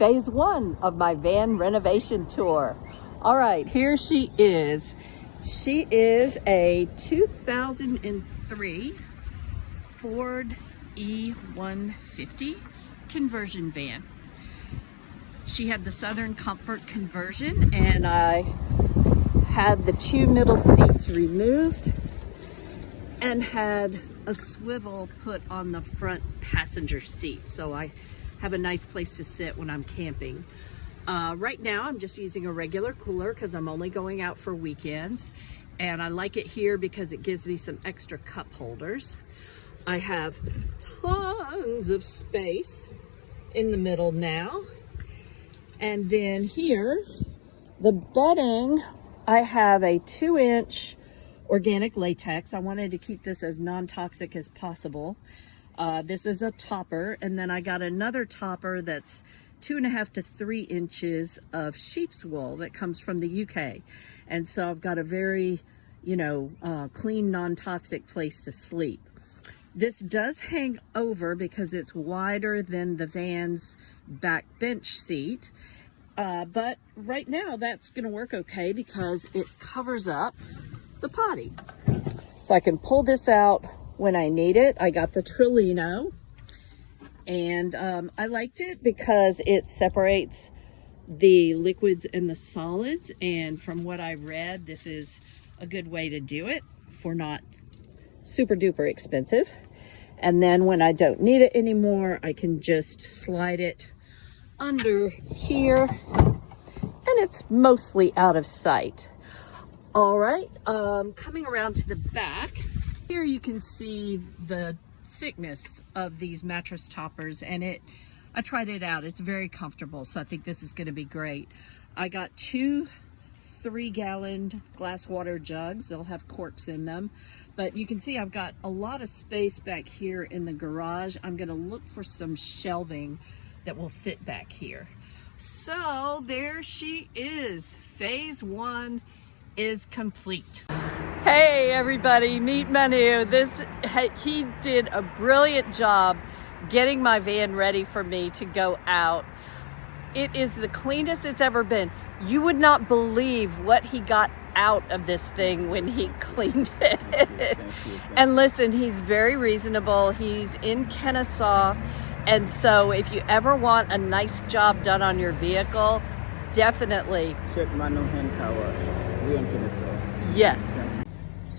phase one of my van renovation tour. All right, here she is. She is a 2003 Ford E150 conversion van. She had the Southern Comfort conversion, and I had the two middle seats removed and had a swivel put on the front passenger seat, so I have a nice place to sit when I'm camping. Right now I'm just using a regular cooler because I'm only going out for weekends, and I like it here because it gives me some extra cup holders. I have tons of space in the middle now, and then here, the bedding, I have a 2-inch organic latex. I wanted to keep this as non-toxic as possible. This is a topper, and then I got another topper that's 2.5 to 3 inches of sheep's wool that comes from the UK. And so I've got a very, clean, non-toxic place to sleep. This does hang over because it's wider than the van's back bench seat. But right now that's gonna work okay because it covers up the potty. So I can pull this out when I need it. I got the Trillino, and I liked it because it separates the liquids and the solids, and from what I read, this is a good way to do it for not super duper expensive. And then when I don't need it anymore, I can just slide it under here, and it's mostly out of sight. All right, coming around to the back, here you can see the thickness of these mattress toppers, and I tried it out. It's very comfortable, so I think this is gonna be great. I got two 3-gallon glass water jugs. They'll have corks in them, but you can see I've got a lot of space back here in the garage. I'm gonna look for some shelving that will fit back here. So there she is. Phase one is complete. Hey everybody, meet Manu. He did a brilliant job getting my van ready for me to go out. It is the cleanest it's ever been. You would not believe what he got out of this thing when he cleaned it. Thank you. And listen, he's very reasonable. He's in Kennesaw, and so if you ever want a nice job done on your vehicle, definitely check Manu Hand Car Wash. We're in Kennesaw. Yes.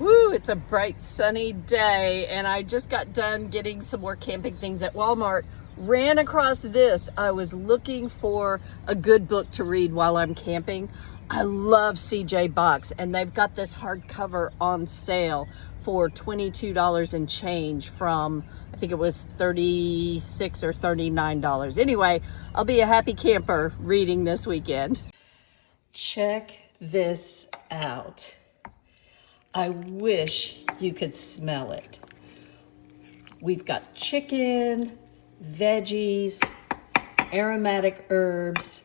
Woo, it's a bright sunny day, and I just got done getting some more camping things at Walmart. Ran across this. I was looking for a good book to read while I'm camping. I love CJ Box, and they've got this hardcover on sale for $22 and change from, I think it was $36 or $39. Anyway, I'll be a happy camper reading this weekend. Check this out. I wish you could smell it. We've got chicken, veggies, aromatic herbs,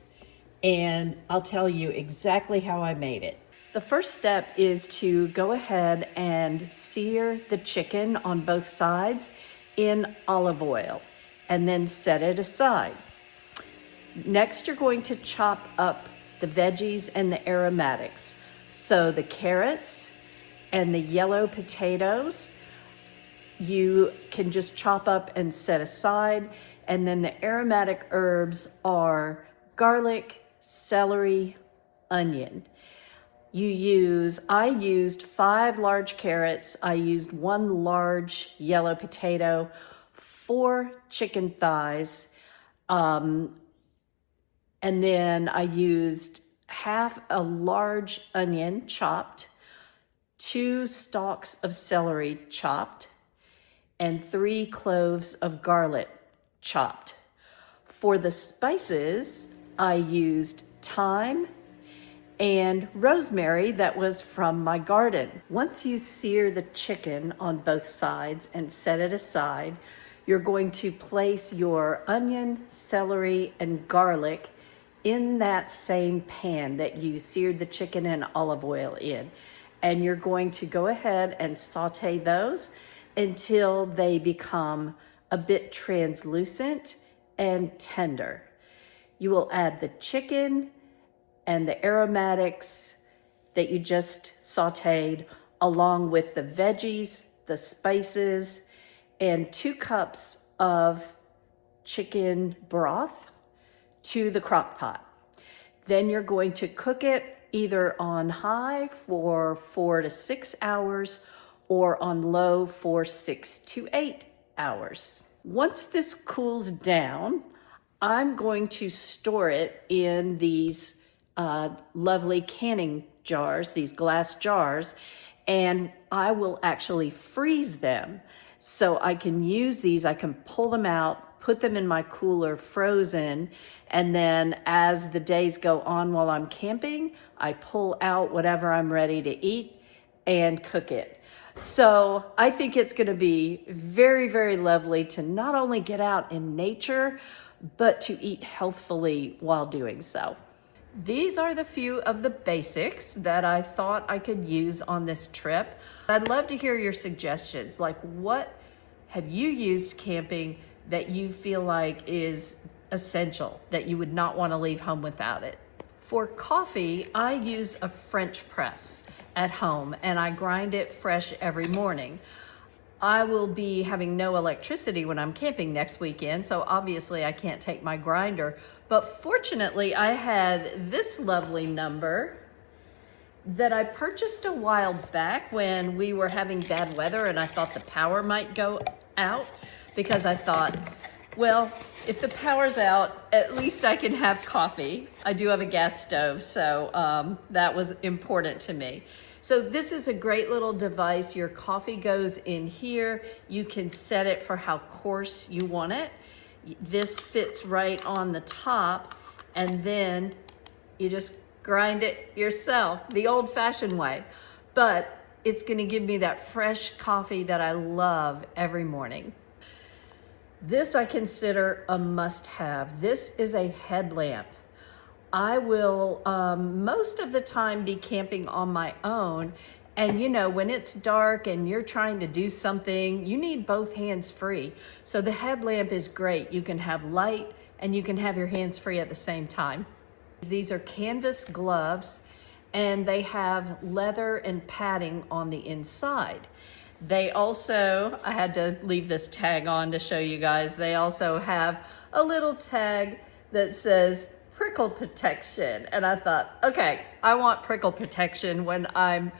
and I'll tell you exactly how I made it. The first step is to go ahead and sear the chicken on both sides in olive oil and then set it aside. Next, you're going to chop up the veggies and the aromatics. So the carrots and the yellow potatoes, you can just chop up and set aside. And then the aromatic herbs are garlic, celery, onion. I used 5 large carrots. I used 1 large yellow potato, 4 chicken thighs, and then I used half a large onion chopped, 2 stalks of celery chopped, and 3 cloves of garlic chopped. For the spices, I used thyme and rosemary that was from my garden. Once you sear the chicken on both sides and set it aside, you're going to place your onion, celery, and garlic in that same pan that you seared the chicken and olive oil in. And you're going to go ahead and saute those until they become a bit translucent and tender. You will add the chicken and the aromatics that you just sauteed, along with the veggies, the spices, and 2 cups of chicken broth to the crock pot. Then you're going to cook it either on high for 4 to 6 hours or on low for 6 to 8 hours. Once this cools down, I'm going to store it in these lovely canning jars, these glass jars, and I will actually freeze them so I can use these. I can pull them out, put them in my cooler frozen, and then as the days go on while I'm camping, I pull out whatever I'm ready to eat and cook it. So I think it's going to be very, very lovely to not only get out in nature, but to eat healthfully while doing so. These are the few of the basics that I thought I could use on this trip. I'd love to hear your suggestions. Like, what have you used camping that you feel like is essential, that you would not want to leave home without it? For coffee, I use a French press at home and I grind it fresh every morning. I will be having no electricity when I'm camping next weekend, so obviously I can't take my grinder, but fortunately I had this lovely number that I purchased a while back when we were having bad weather and I thought the power might go out, because I thought, well, if the power's out, at least I can have coffee. I do have a gas stove, so that was important to me. So this is a great little device. Your coffee goes in here. You can set it for how coarse you want it. This fits right on the top, and then you just grind it yourself, the old-fashioned way. But it's gonna give me that fresh coffee that I love every morning. This I consider a must-have. This is a headlamp. I will most of the time be camping on my own, and you know, when it's dark and you're trying to do something, you need both hands free. So the headlamp is great. You can have light and you can have your hands free at the same time. These are canvas gloves and they have leather and padding on the inside. They also, I had to leave this tag on to show you guys, they also have a little tag that says prickle protection. And I thought, okay, I want prickle protection when I'm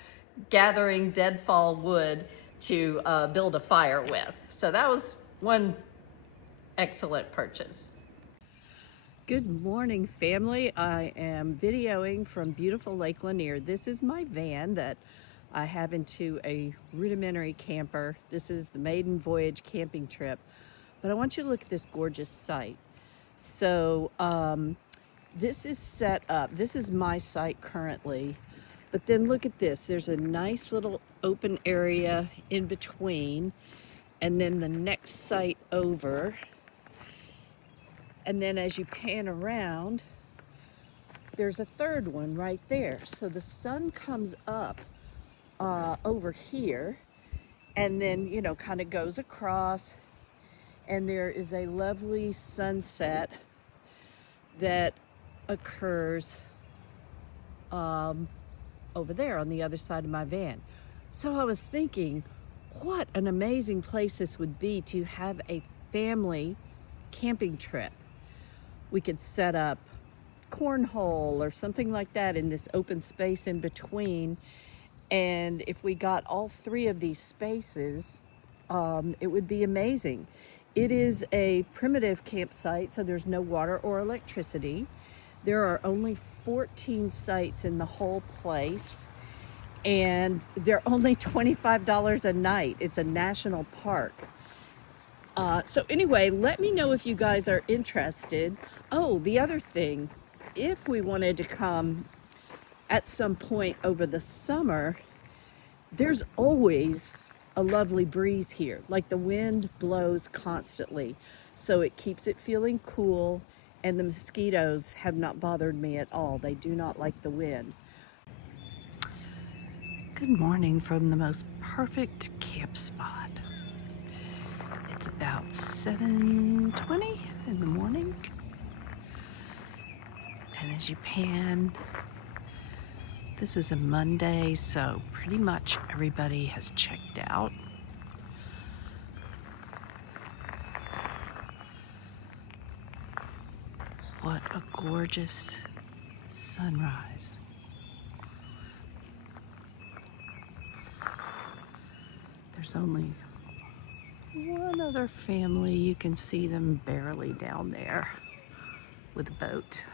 gathering deadfall wood to build a fire with. So that was one excellent purchase. Good morning, family. I am videoing from beautiful Lake Lanier. This is my van that I have into a rudimentary camper. This is the maiden voyage camping trip. But I want you to look at this gorgeous site. So this is set up. This is my site currently. But then look at this. There's a nice little open area in between. And then the next site over. And then as you pan around, there's a third one right there. So the sun comes up over here and then, you know, kind of goes across, and there is a lovely sunset that occurs over there on the other side of my van. So I was thinking, what an amazing place this would be to have a family camping trip. We could set up cornhole or something like that in this open space in between. And if we got all three of these spaces, it would be amazing. It is a primitive campsite, so there's no water or electricity. There are only 14 sites in the whole place, and they're only $25 a night. It's a national park. So anyway, let me know if you guys are interested. Oh, the other thing, if we wanted to come at some point over the summer, there's always a lovely breeze here. Like, the wind blows constantly, so it keeps it feeling cool, and the mosquitoes have not bothered me at all. They do not like the wind. Good morning from the most perfect camp spot. It's about 7:20 in the morning. And as you pan, this is a Monday, so pretty much everybody has checked out. What a gorgeous sunrise. There's only one other family. You can see them barely down there with a boat.